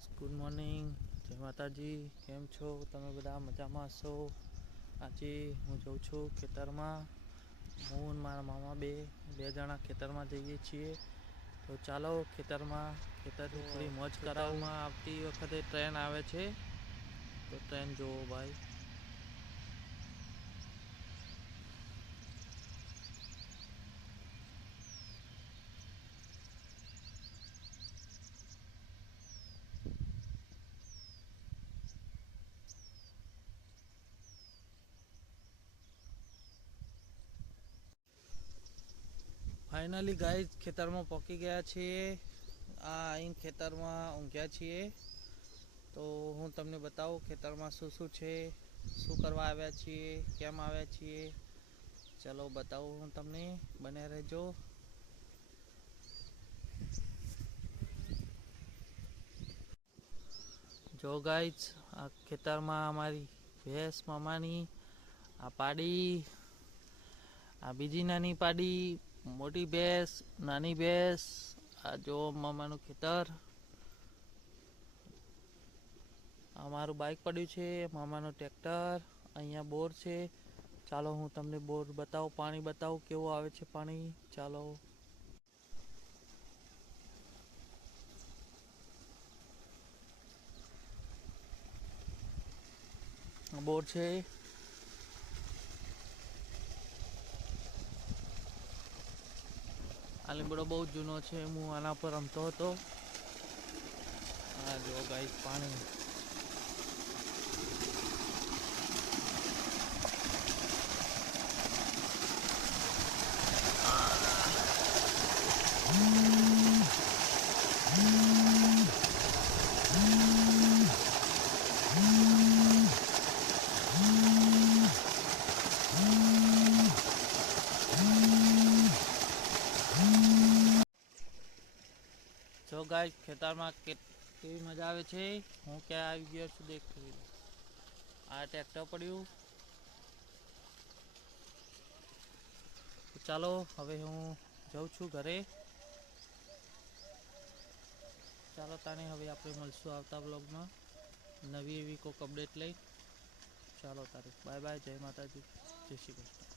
Good morning, જય માતાજી. કેમ છો તમે બધા? મજામાં હશો? આજે હું જઉં છું ખેતરમાં. હું અને મારા મામા બે જણા ખેતરમાં જઈએ છીએ. તો ચાલો ખેતરની થોડી મોજ કરાવમાં. આવતી વખતે ટ્રેન આવે છે, તો ટ્રેન જોવો ભાઈ. ફાઇનલી ગાઈસ ખેતરમાં પહોંચી ગયા છીએ. અહીં ખેતરમાં ઊંઘ્યા છીએ. તો હું તમને બતાવું ખેતરમાં શું શું છે, શું કરવા આવ્યા છીએ, કેમ આવ્યા છીએ. ચલો બતાવું હું તમને, બને રહેજો. જો ગાઈસ આ ખેતરમાં અમારી ભેંસ મામાની, આ પાડી, આ બીજી નાની પાડી, મોટી ભેંસ, નાની ભેંસ. આ જો મામાનું ખેતર. અમારું બાઇક પડ્યું છે, મામાનું ટ્રેક્ટર. અહીંયા બોર છે. ચાલો હું તમને બોર બતાવું, પાણી બતાવું કેવું આવે છે પાણી. ચાલો. બોર છે. આ લીમડો બહુ જૂનો છે, હું આના પર રમતો હતો. આ જો ગાઈસ પાણી. જો ગાઈસ ખેતરમાં કેવી મજા આવે છે. હું ક્યાં આવી ગયો છું દેખી. આ ટ્રેક્ટર પડ્યું. ચાલો હવે હું જાઉં છું ઘરે. ચાલો તાને હવે આપણે મળશું આવતા બ્લોગમાં નવી એવી કોઈક અપડેટ લઈ. ચાલો તારે બાય બાય, જય માતાજી, જય શ્રી કૃષ્ણ.